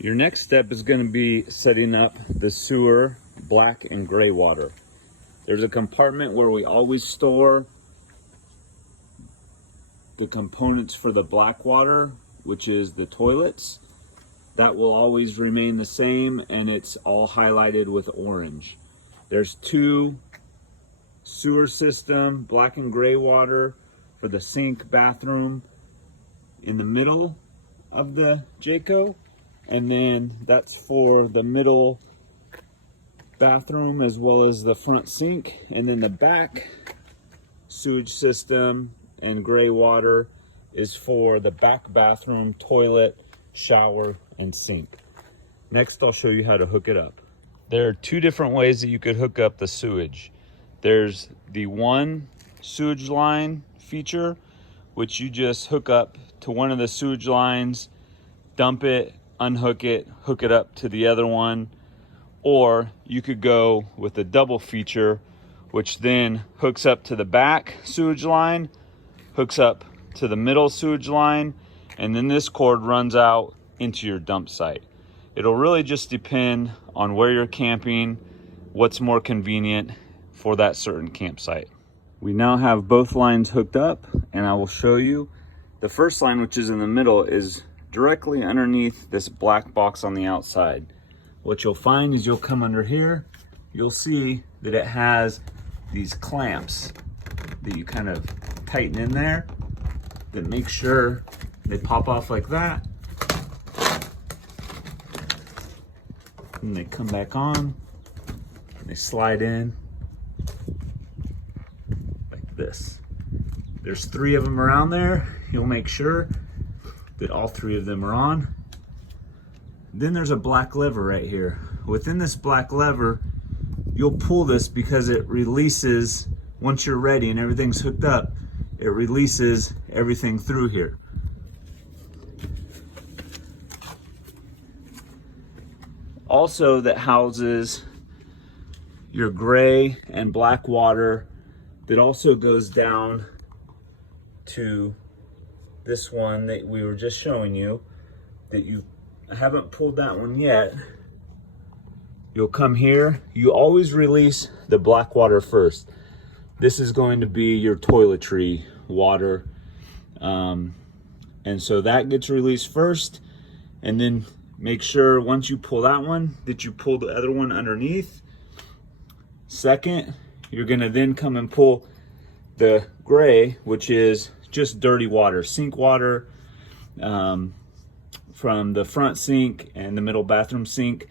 Your next step is going to be setting up the sewer black and gray water. There's a compartment where we always store the components for the black water, which is the toilets. That will always remain the same, and it's all highlighted with orange. There's two sewer system, black and gray water for the sink, bathroom in the middle of the Jayco, and then that's for the middle bathroom as well as the front sink, and then the back sewage system and gray water is for the back bathroom, toilet, shower, and sink. Next, I'll show you how to hook it up. There are two different ways that you could hook up the sewage. There's the one sewage line feature, which you just hook up to one of the sewage lines, dump it, unhook it, hook it up to the other one. Or you could go with the double feature, which then hooks up to the back sewage line, hooks up to the middle sewage line, and then this cord runs out into your dump site. It'll really just depend on where you're camping, what's more convenient for that certain campsite. We now have both lines hooked up, and I will show you. The first line, which is in the middle, is directly underneath this black box on the outside. What you'll find is you'll come under here, you'll see that it has these clamps that you kind of tighten in there that make sure they pop off like that. And they come back on, they slide in like this. There's 3 of them around there. You'll make sure that all 3 of them are on. Then there's a black lever right here. Within this black lever, you'll pull this because it releases, once you're ready and everything's hooked up, it releases everything through here. Also, that houses your gray and black water that also goes down to this one that we were just showing you, that you haven't pulled that one yet. You'll come here, you always release the black water first. This is going to be your toiletry water. And so that gets released first, and then make sure once you pull that one, that you pull the other one underneath. Second, you're gonna then come and pull the gray, which is just dirty water, sink water, from the front sink and the middle bathroom sink.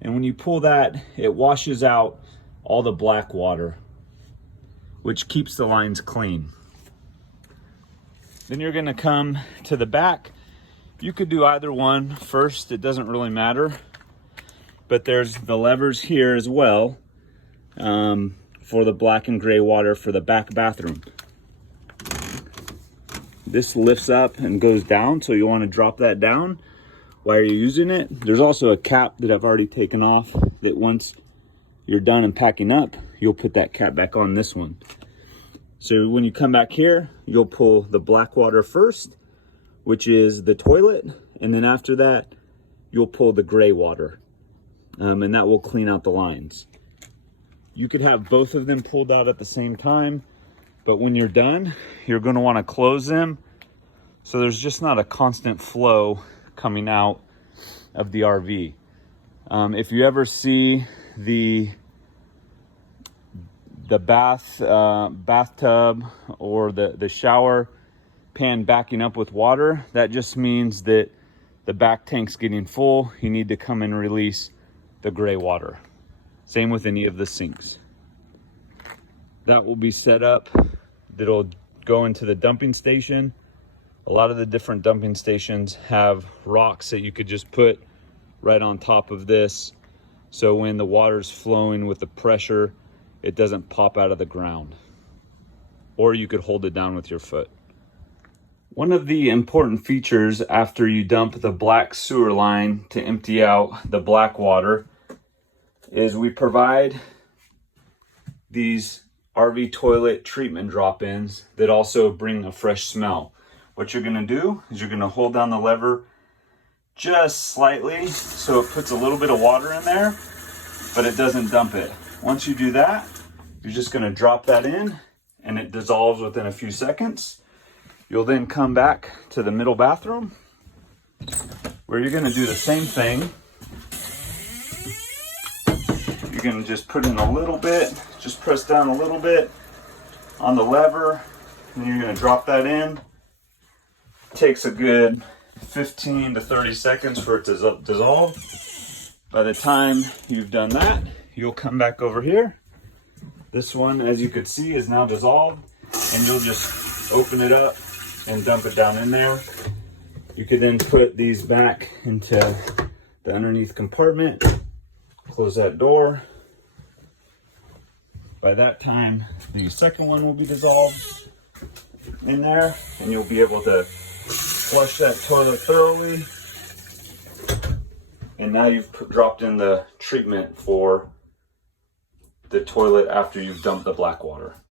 And when you pull that, it washes out all the black water, which keeps the lines clean. Then you're gonna come to the back. You could do either one first, it doesn't really matter. But there's the levers here as well, for the black and gray water for the back bathroom. This lifts up and goes down, so you want to drop that down while you're using it. There's also a cap that I've already taken off, that once you're done and packing up, you'll put that cap back on this one. So when you come back here, you'll pull the black water first, which is the toilet, and then after that, you'll pull the gray water, and that will clean out the lines. You could have both of them pulled out at the same time, but when you're done, you're gonna wanna close them so there's just not a constant flow coming out of the RV. If you ever see the bathtub or the shower pan backing up with water, that just means that the back tank's getting full. You need to come and release the gray water. Same with any of the sinks. That will be set up, that'll go into the dumping station. A lot of the different dumping stations have rocks that you could just put right on top of this, so when the water's flowing with the pressure, it doesn't pop out of the ground. Or you could hold it down with your foot. One of the important features after you dump the black sewer line to empty out the black water is we provide these RV toilet treatment drop-ins that also bring a fresh smell. What you're gonna do is you're gonna hold down the lever just slightly, so it puts a little bit of water in there, but it doesn't dump it. Once you do that, you're just gonna drop that in and it dissolves within a few seconds. You'll then come back to the middle bathroom where you're gonna do the same thing. You're gonna just put in a little bit, just press down a little bit on the lever, and you're gonna drop that in. It takes a good 15 to 30 seconds for it to dissolve. By the time you've done that, you'll come back over here. This one, as you could see, is now dissolved, and you'll just open it up and dump it down in there. You could then put these back into the underneath compartment, close that door. By that time, the second one will be dissolved in there, and you'll be able to flush that toilet thoroughly. And now you've dropped in the treatment for the toilet after you've dumped the black water.